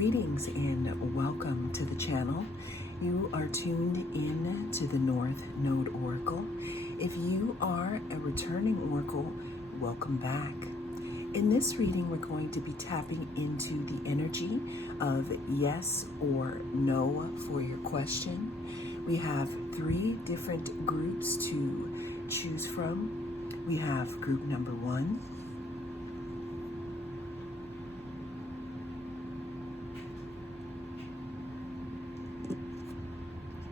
Greetings and welcome to the channel. You are tuned in to the North Node Oracle. If you are a returning Oracle, welcome back. In this reading, we're going to be tapping into the energy of yes or no for your question. We have 3 different groups to choose from. We have group number 1,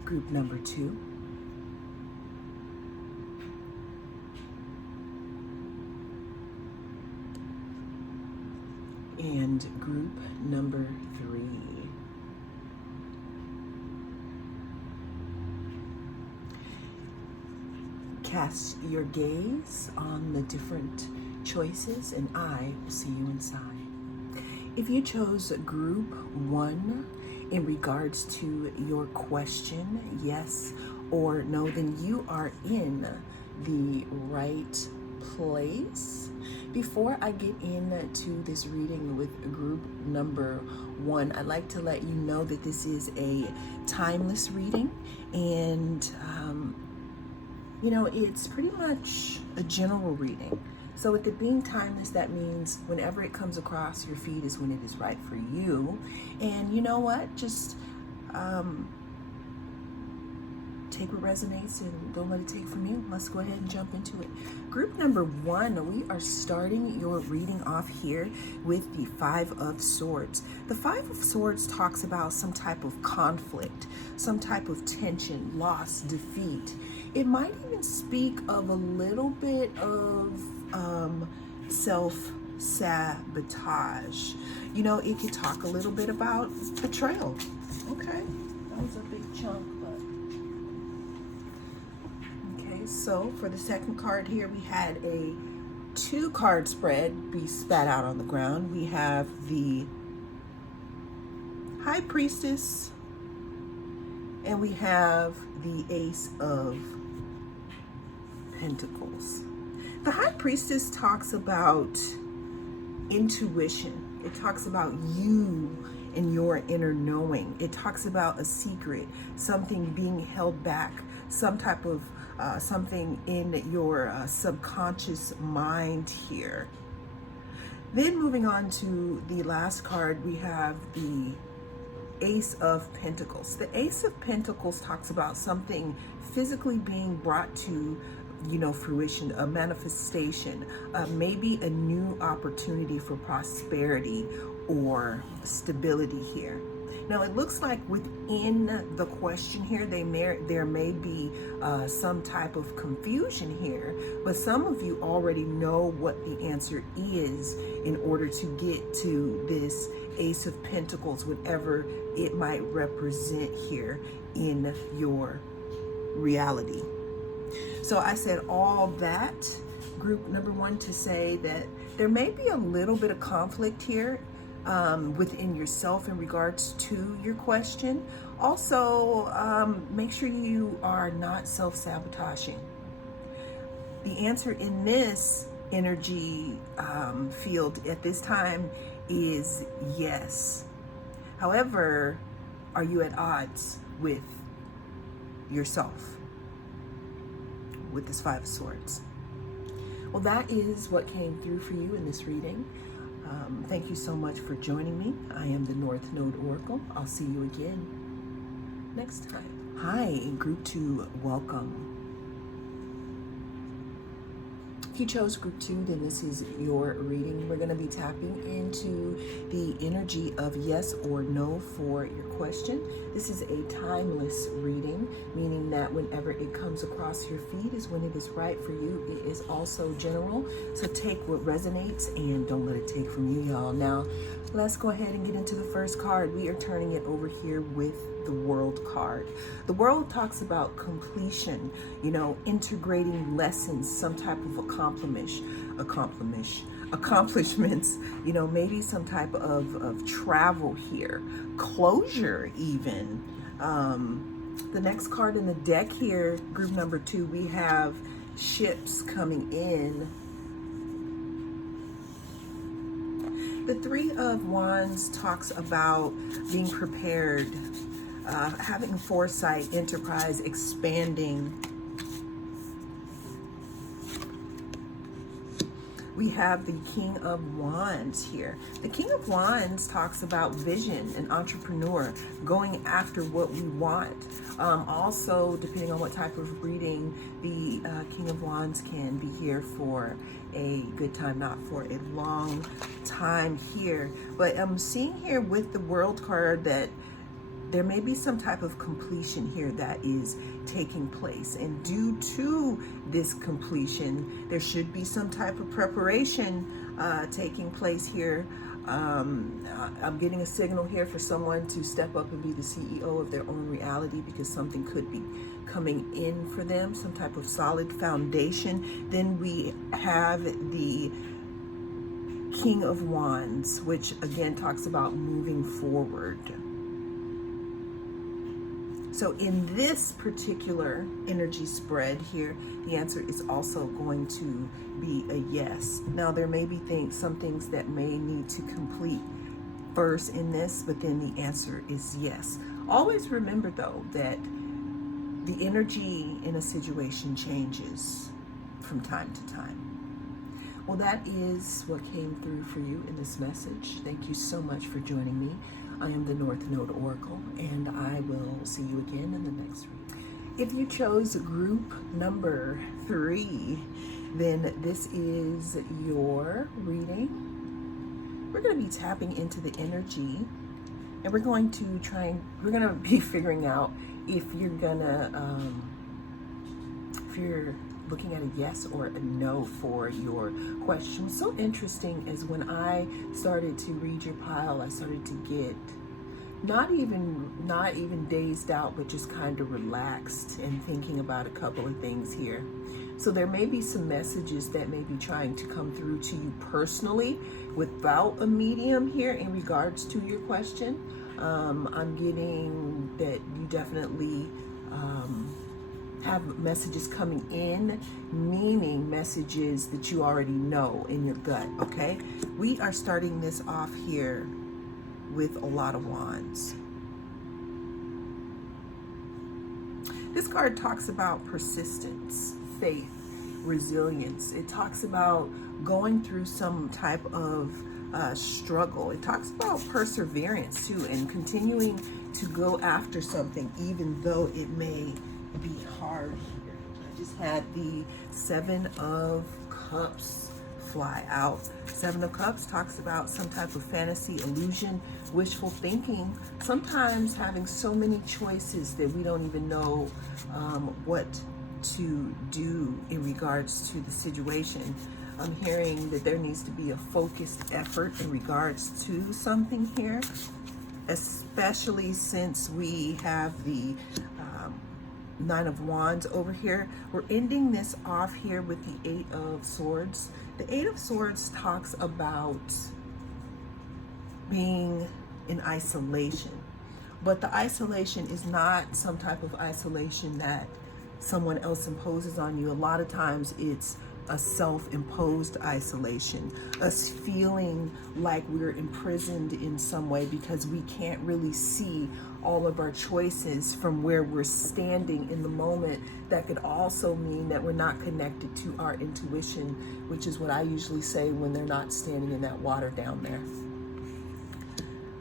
group number 2, and group number 3. Cast your gaze on the different choices and I will see you inside. If you chose group 1 in regards to your question, yes or no, then you are in the right place. Before I get into this reading with group number 1, I'd like to let you know that this is a timeless reading, and it's pretty much a general reading. So with it being timeless, that means whenever it comes across your feed is when it is right for you. And you know what? Just take what resonates and don't let it take from you. Let's go ahead and jump into it. Group number 1, we are starting your reading off here with the 5 of Swords. The 5 of Swords talks about some type of conflict, some type of tension, loss, defeat. It might even speak of a little bit of self-sabotage. It could talk a little bit about betrayal. Okay, that was a big chunk, but okay. So for the second card here, we had a 2-card spread be spat out on the ground. We have the High Priestess and we have the Ace of Pentacles. The High Priestess talks about intuition. It talks about you and your inner knowing. It talks about a secret, something being held back, some type of something in your subconscious mind here. Then moving on to the last card, we have the Ace of Pentacles. The Ace of Pentacles talks about something physically being brought to fruition, a manifestation, maybe a new opportunity for prosperity or stability here. Now it looks like within the question here, there may be some type of confusion here, but some of you already know what the answer is in order to get to this Ace of Pentacles, whatever it might represent here in your reality. So I said all that, group number 1, to say that there may be a little bit of conflict here within yourself in regards to your question. Also, make sure you are not self-sabotaging. The answer in this energy field at this time is yes. However, are you at odds with yourself with this 5 of Swords? Well, that is what came through for you in this reading. Thank you so much for joining me. I am the North Node Oracle. I'll see you again next time. Hi, group 2, welcome. If you chose group 2, then this is your reading. We're going to be tapping into the energy of yes or no for your question. This is a timeless reading, meaning that whenever it comes across your feed is when it is right for you. It is also general, so take what resonates and don't let it take from you, y'all. Now, let's go ahead and get into the first card. We are turning it over here with the World card. The World talks about completion, integrating lessons, some type of accomplishments, maybe some type of travel here, closure even. The next card in the deck here, group number 2, we have ships coming in. The Three of Wands talks about being prepared, having foresight, enterprise, expanding. We have the King of Wands here. The King of Wands talks about vision, an entrepreneur, going after what we want. Also, depending on what type of reading, the King of Wands can be here for a good time, not for a long time here. But I'm seeing here with the World card that there may be some type of completion here that is taking place. And due to this completion, there should be some type of preparation taking place here. I'm getting a signal here for someone to step up and be the CEO of their own reality, because something could be coming in for them, some type of solid foundation. Then we have the King of Wands, which again talks about moving forward. So in this particular energy spread here, the answer is also going to be a yes. Now, there may be some things that may need to complete first in this, but then the answer is yes. Always remember, though, that the energy in a situation changes from time to time. Well, that is what came through for you in this message. Thank you so much for joining me. I am the North Node Oracle, and I will see you again in the next reading. If you chose group number 3, then this is your reading. We're going to be tapping into the energy, and we're going to be figuring out if you're looking at a yes or a no for your question. What's so interesting is when I started to read your pile, I started to get not even dazed out, but just kind of relaxed and thinking about a couple of things here. So there may be some messages that may be trying to come through to you personally without a medium here in regards to your question. I'm getting that you definitely have messages coming in, meaning messages that you already know in your gut, okay? We are starting this off here with a lot of wands. This card talks about persistence, faith, resilience. It talks about going through some type of struggle. It talks about perseverance too, and continuing to go after something even though it may be hard here. I just had the 7 of Cups fly out. 7 of Cups talks about some type of fantasy, illusion, wishful thinking, sometimes having so many choices that we don't even know what to do in regards to the situation. I'm hearing that there needs to be a focused effort in regards to something here, especially since we have the 9 of Wands over here. We're ending this off here with the 8 of Swords. The 8 of Swords talks about being in isolation, but the isolation is not some type of isolation that someone else imposes on you. A lot of times it's a self-imposed isolation, us feeling like we're imprisoned in some way because we can't really see all of our choices from where we're standing in the moment. That could also mean that we're not connected to our intuition, which is what I usually say when they're not standing in that water down there.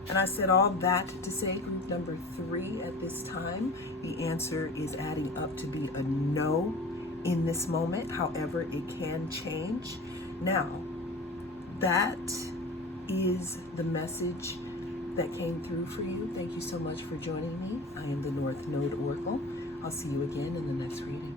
And I said all that to say group number 3 at this time, the answer is adding up to be a no in this moment. However, it can change. Now, that is the message that came through for you. Thank you so much for joining me. I am the North Node Oracle. I'll see you again in the next reading.